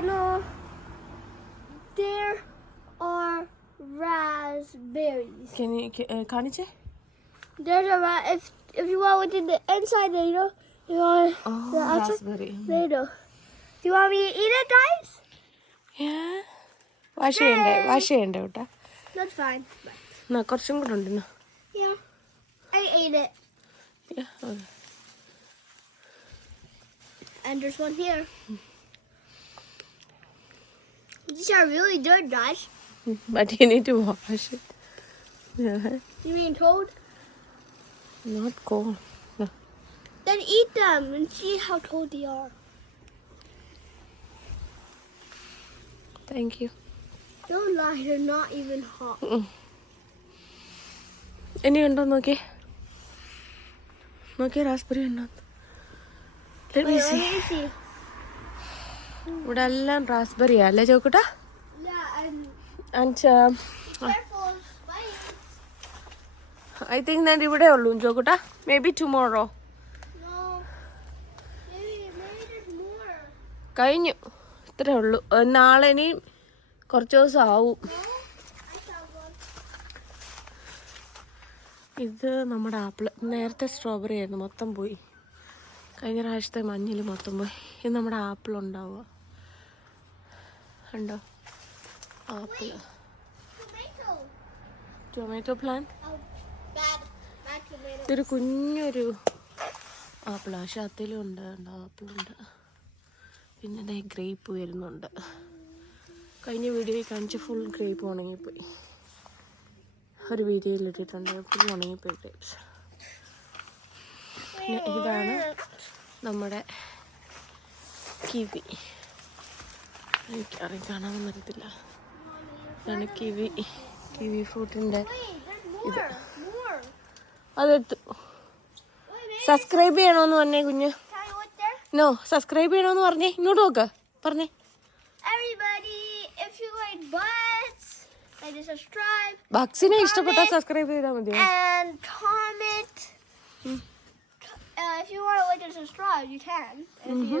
channel, there are raspberries. Can you കാണിച്ചേ? There's a if you want within the inside, there you know. You want the outside, raspberry. there you go. Do you want me to eat it, guys? Yeah. Wash ചെയ്യണ്ടേ കേട്ടാ? That's fine. എന്നാ കുറച്ചും കൂടെ ഉണ്ട്. Yeah, I ate it. Yeah, okay. And there's one here. These are really good, guys. But you need to wash it. Yeah. You mean cold? Not cold. No. Then eat them and see how cold they are. Thank you. Don't lie, they're not even hot. ഇനി ഉണ്ടോ നോക്കിയേ റാസ്ബെറി ഉണ്ടോ? Let me see. ഇവിടെ എല്ലാം റാസ്ബെറിയാ അല്ലേ ചോക്കുട്ടാ? Yeah, And careful, spikes. I think that ഇവിടെ ഉള്ളൂ ചോക്കുട്ടാ. Maybe tomorrow. No, maybe there's more. കഴിഞ്ഞു, ഇത്രേ ഉള്ളൂ. നാളെ ഇനി കുറച്ച് ദിവസം ആവും. No, I saw one. ഇത് നമ്മുടെ ആപ്പിൾ. നേരത്തെ സ്ട്രോബെറി ആയിരുന്നു, മൊത്തം പോയി. കഴിഞ്ഞ പ്രാവശ്യത്തെ മഞ്ഞിൽ മൊത്തം പോയി. ഇത് നമ്മുടെ ആപ്പിൾ ഉണ്ടാവുക ഉണ്ടോ? Apple, Tomato. Tomato plant. Oh, bad tomato. ഇതൊരു കുഞ്ഞൊരു ആപ്പിളാണ്, പക്ഷെ അതിലും ഉണ്ട് ആപ്പിളുണ്ട്. പിന്നെ ഗ്രേപ്പ് വരുന്നുണ്ട്. കഴിഞ്ഞ വീഡിയോയിൽ കാണിച്ച് ഫുൾ ഗ്രേപ്പ് ഉണങ്ങിപ്പോയി. ഒരു വീഡിയോയിൽ ഇട്ടിട്ടുണ്ട്, ഫുൾ ഉണങ്ങിപ്പോയി ഗ്രേപ്സ്. പിന്നെ ഇതാണ് നമ്മുടെ കിവി. എനിക്കറിയാൻ കാണാൻ പറ്റത്തില്ല. ഇതാണ് കിവി ഫ്രൂട്ടിൻ്റെ ഇത്. അതെടുത്തു. സബ്സ്ക്രൈബ് ചെയ്യണമെന്ന് പറഞ്ഞേ കുഞ്ഞ്. നോ, സബ്സ്ക്രൈബ് ചെയ്യണമെന്ന് പറഞ്ഞേ. ഇങ്ങോട്ട് നോക്ക്, പറഞ്ഞേ. Everybody, if you like butts, like to subscribe. ബക്സിനെ ഇഷ്ടപ്പെട്ടാൽ സബ്സ്ക്രൈബ് ചെയ്താൽ മതി. And comment. If you want to like and subscribe, you can. If you